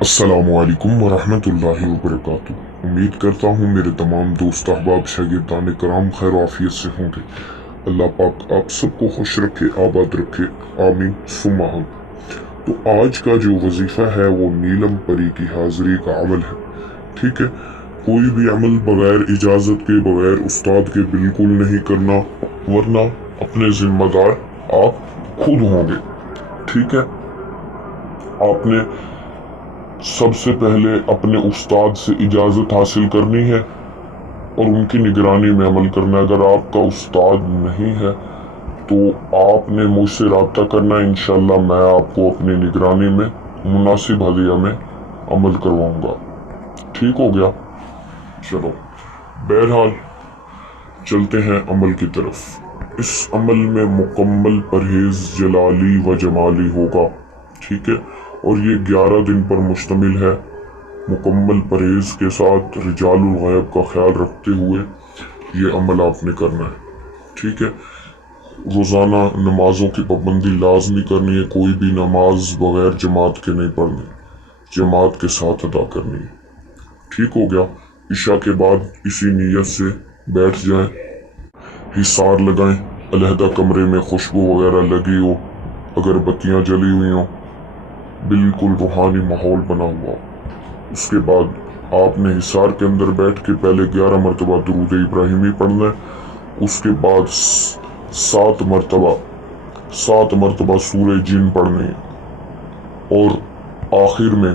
السلام علیکم ورحمۃ اللہ وبرکاتہ۔ امید کرتا ہوں میرے تمام دوست احباب شاگردان کرام خیر و عافیت سے ہوں گے۔ اللہ پاک آپ سب کو خوش رکھے، آباد رکھے، آمین ثم آمین۔ تو آج کا جو وظیفہ ہے وہ نیلم پری کی حاضری کا عمل ہے، ٹھیک ہے۔ کوئی بھی عمل بغیر اجازت کے، بغیر استاد کے بالکل نہیں کرنا، ورنہ اپنے ذمہ دار آپ خود ہوں گے، ٹھیک ہے۔ آپ نے سب سے پہلے اپنے استاد سے اجازت حاصل کرنی ہے اور ان کی نگرانی میں عمل کرنا ہے۔ اگر آپ کا استاد نہیں ہے تو آپ نے مجھ سے رابطہ کرنا ہے، انشاءاللہ میں آپ کو اپنی نگرانی میں مناسب ہدیہ میں عمل کرواؤں گا، ٹھیک ہو گیا۔ چلو بہرحال چلتے ہیں عمل کی طرف۔ اس عمل میں مکمل پرہیز جلالی و جمالی ہوگا، ٹھیک ہے، اور یہ 11 دن پر مشتمل ہے۔ مکمل پرہیز کے ساتھ رجال الغیب کا خیال رکھتے ہوئے یہ عمل آپ نے کرنا ہے، ٹھیک ہے۔ روزانہ نمازوں کی پابندی لازمی کرنی ہے، کوئی بھی نماز بغیر جماعت کے نہیں پڑھنی، جماعت کے ساتھ ادا کرنی ہے، ٹھیک ہو گیا۔ عشاء کے بعد اسی نیت سے بیٹھ جائیں، حصار لگائیں، علیحدہ کمرے میں خوشبو وغیرہ لگی ہو، اگر بتیاں جلی ہوئی ہوں، بالکل روحانی ماحول بنا ہوا۔ اس کے بعد آپ نے حصار کے اندر بیٹھ کے پہلے 11 مرتبہ درود ابراہیمی پڑھنا ہے، اس کے بعد 7 مرتبہ سورہ جن پڑھنی ہے، اور آخر میں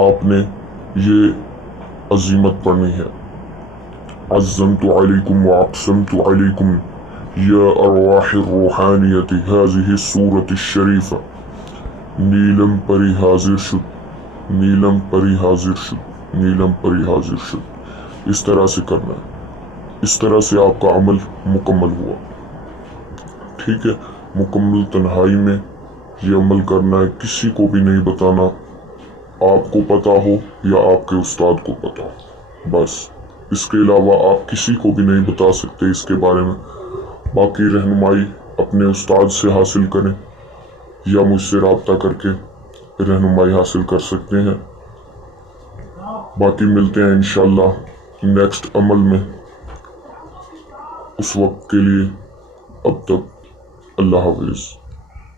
آپ نے یہ عزیمت پڑھنی ہے: عزمت علیکم واقسمت علیکم یا ارواح الروحانیت هذه السورة الشریفہ، نیلم پری حاضر شد، نیلم پری حاضر شد، نیلم پری حاضر شد۔ اس طرح سے کرنا ہے، اس طرح سے آپ کا عمل مکمل ہوا، ٹھیک ہے۔ مکمل تنہائی میں یہ عمل کرنا ہے، کسی کو بھی نہیں بتانا، آپ کو پتا ہو یا آپ کے استاد کو پتا ہو، بس اس کے علاوہ آپ کسی کو بھی نہیں بتا سکتے اس کے بارے میں۔ باقی رہنمائی اپنے استاد سے حاصل کریں یا مجھ سے رابطہ کر کے رہنمائی حاصل کر سکتے ہیں۔ باقی ملتے ہیں انشاءاللہ نیکسٹ عمل میں، اس وقت کے لیے اب تک اللہ حافظ۔